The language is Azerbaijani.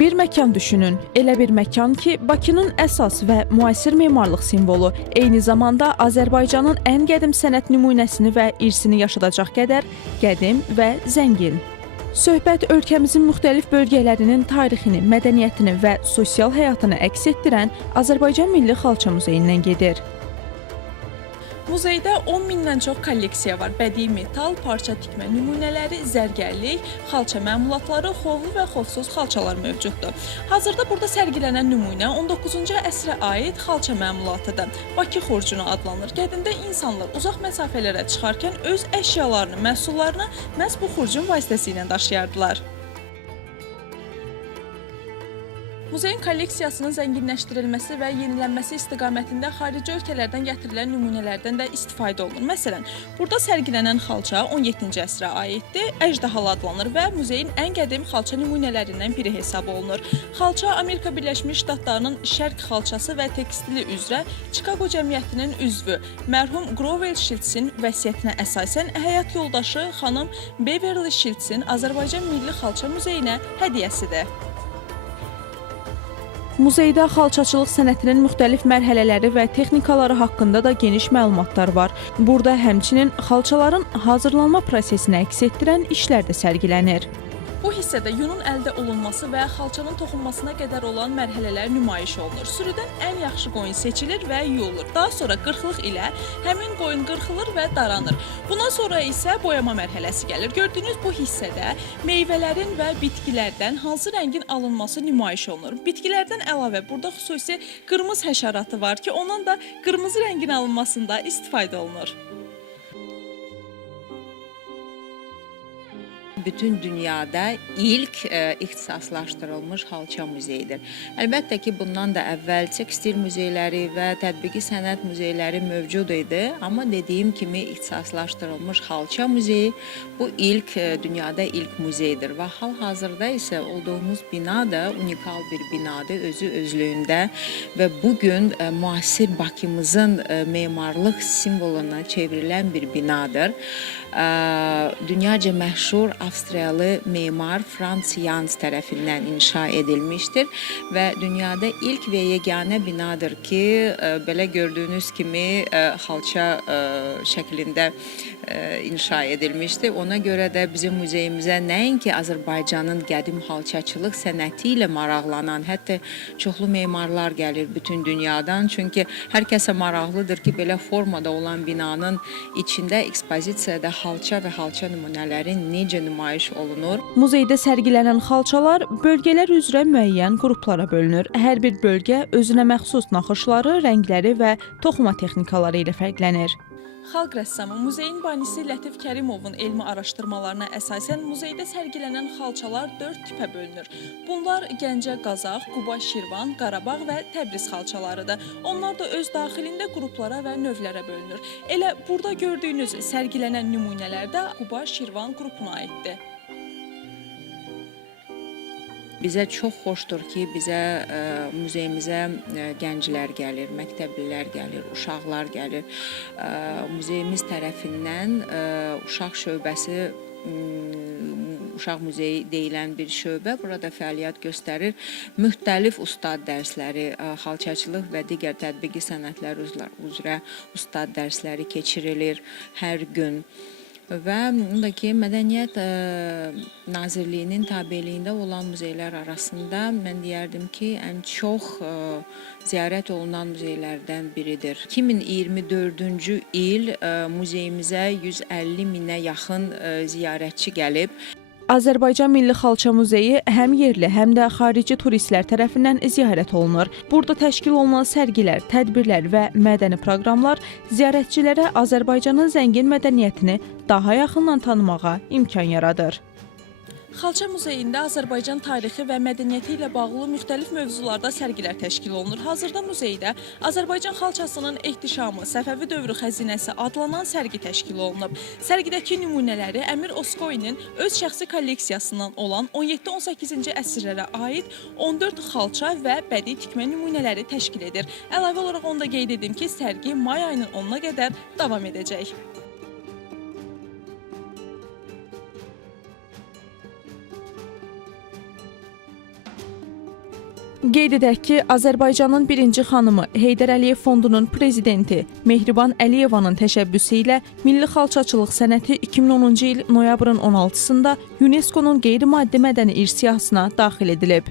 Bir məkan düşünün. Elə bir məkan ki, Bakının əsas və müasir memarlıq simvolu, eyni zamanda Azərbaycanın ən qədim sənət nümunəsini və irsini yaşadacaq qədər qədim və zəngin. Söhbət ölkəmizin müxtəlif bölgələrinin tarixini, mədəniyyətini və sosial həyatını əks etdirən Azərbaycan Milli Xalça Muzeyindən gedir. Muzeydə 10 mindən çox kolleksiya var. Bədii metal, parça tikmə nümunələri, zərgərlik, xalça məmulatları, xovlu və xovsuz xalçalar mövcuddur. Hazırda burada sərgilənən nümunə 19-cu əsrə aid xalça məmulatıdır. Bakı xurcunu adlanır. Qədimdə insanlar uzaq məsafələrə çıxarkən öz əşyalarını, məhsullarını məhz bu xurcun vasitəsilə daşıyardılar. Muzeyin kolleksiyasının zənginləşdirilməsi və yenilənməsi istiqamətində xarici ölkələrdən gətirilən nümunələrdən də istifadə olunur. Məsələn, burada sərgilənən xalça 17-ci əsrə aiddir, əjdahalı adlanır və muzeyin ən qədim xalça nümunələrindən biri hesab olunur. Xalça Amerika Birləşmiş Ştatlarının Şərq xalçası və tekstili üzrə Chicago cəmiyyətinin üzvü mərhum Grover Shiltsin vəsiyyətinə əsasən həyat yoldaşı xanım Beverly Shiltsin Azərbaycan Milli Xalça Muzeyinə hədiyyəsidir. Muzeydə xalçaçılıq sənətinin müxtəlif mərhələləri və texnikaları haqqında da geniş məlumatlar var. Burada həmçinin xalçaların hazırlanma prosesini əks etdirən işlər də sərgilənir. Bu hissədə yunun əldə olunması və xalçanın toxunmasına qədər olan mərhələlər nümayiş olunur. Sürüdən ən yaxşı qoyun seçilir və yuyulur. Daha sonra qırxlıq ilə həmin qoyun qırxılır və daranır. Bundan sonra isə boyama mərhələsi gəlir. Gördüyünüz bu hissədə meyvələrin və bitkilərdən hansı rəngin alınması nümayiş olunur. Bitkilərdən əlavə burada xüsusi qırmızı həşəratı var ki, ondan da qırmızı rəngin alınmasında istifadə olunur. Bütün dünyada ilk ixtisaslaşdırılmış xalça muzeyidir. Əlbəttə ki, bundan da əvvəl tekstil muzeyləri və tətbiqi sənət muzeyləri mövcud idi. Amma dediyim kimi ixtisaslaşdırılmış xalça muzeyi bu dünyada ilk muzeydir. Və hal-hazırda isə olduğumuz bina da unikal bir binadır özü özlüyündə və bugün müasir Bakımızın memarlıq simvoluna çevrilən bir binadır. Dünyaca məşhur Avstriyalı memar Franz Jans tərəfindən inşa edilmişdir və dünyada ilk və yeganə binadır ki, belə gördüyünüz kimi xalça şəklində inşa edilmişdir. Ona görə də bizim muzeyimizə nəinki Azərbaycanın qədim xalçaçılıq sənəti ilə maraqlanan, hətta çoxlu memarlar gəlir bütün dünyadan. Çünki hər kəsə maraqlıdır ki, belə formada olan binanın içində ekspozisiyada xalça və xalça nümunələri necə nümayiş olunur. Muzeydə sərgilənən xalçalar bölgələr üzrə müəyyən qruplara bölünür. Hər bir bölgə özünə məxsus naxışları, rəngləri və toxuma texnikaları ilə fərqlənir. Xalq rəssamı, muzeyin banisi Lətif Kərimovun elmi araşdırmalarına əsasən muzeydə sərgilənən xalçalar 4 tipə bölünür. Bunlar Gəncə, Qazax, Quba, Şirvan, Qarabağ və Təbriz xalçalarıdır. Onlar da öz daxilində qruplara və növlərə bölünür. Elə burada gördüyünüz sərgilənən nümunələr də Quba, Şirvan qrupuna aiddir. Bizə çox xoşdur ki, muzeyimizə gənclər gəlir, məktəblilər gəlir, uşaqlar gəlir. Muzeyimiz tərəfindən uşaq şöbəsi, uşaq muzeyi deyilən bir şöbə burada fəaliyyət göstərir. Müxtəlif ustad dərsləri, xalçaçılıq və digər tətbiqi sənətlər üzrə ustad dərsləri keçirilir hər gün. Və ondakı Mədəniyyət Nazirliyinin tabeliyində olan muzeylər arasında mən deyərdim ki, ən çox ziyarət olunan muzeylərdən biridir. 2024-cü il muzeyimizə 150 minə yaxın ziyarətçi gəlib. Azərbaycan Milli Xalça Muzeyi həm yerli, həm də xarici turistlər tərəfindən ziyarət olunur. Burada təşkil olunan sərgilər, tədbirlər və mədəni proqramlar ziyarətçilərə Azərbaycanın zəngin mədəniyyətini daha yaxından tanımağa imkan yaradır. Xalça Muzeyində Azərbaycan tarixi və mədəniyyəti ilə bağlı müxtəlif mövzularda sərgilər təşkil olunur. Hazırda muzeydə Azərbaycan xalçasının ehtişamı, Səfəvi dövrü xəzinəsi adlanan sərgi təşkil olunub. Sərgidəki nümunələri Əmir Oskoyinin öz şəxsi kolleksiyasından olan 17-18-ci əsrlərə aid 14 xalça və bədii tikmə nümunələri təşkil edir. Əlavə olaraq onu da qeyd edim ki, sərgi may ayının 10-na qədər davam edəcək. Qeyd edək ki, Azərbaycanın birinci xanımı Heydər Əliyev Fondunun prezidenti Mehriban Əliyevanın təşəbbüsü ilə milli xalçaçılıq sənəti 2010-cu il noyabrın 16-sında UNESCO-nun qeyri-maddi mədəni irs siyahısına daxil edilib.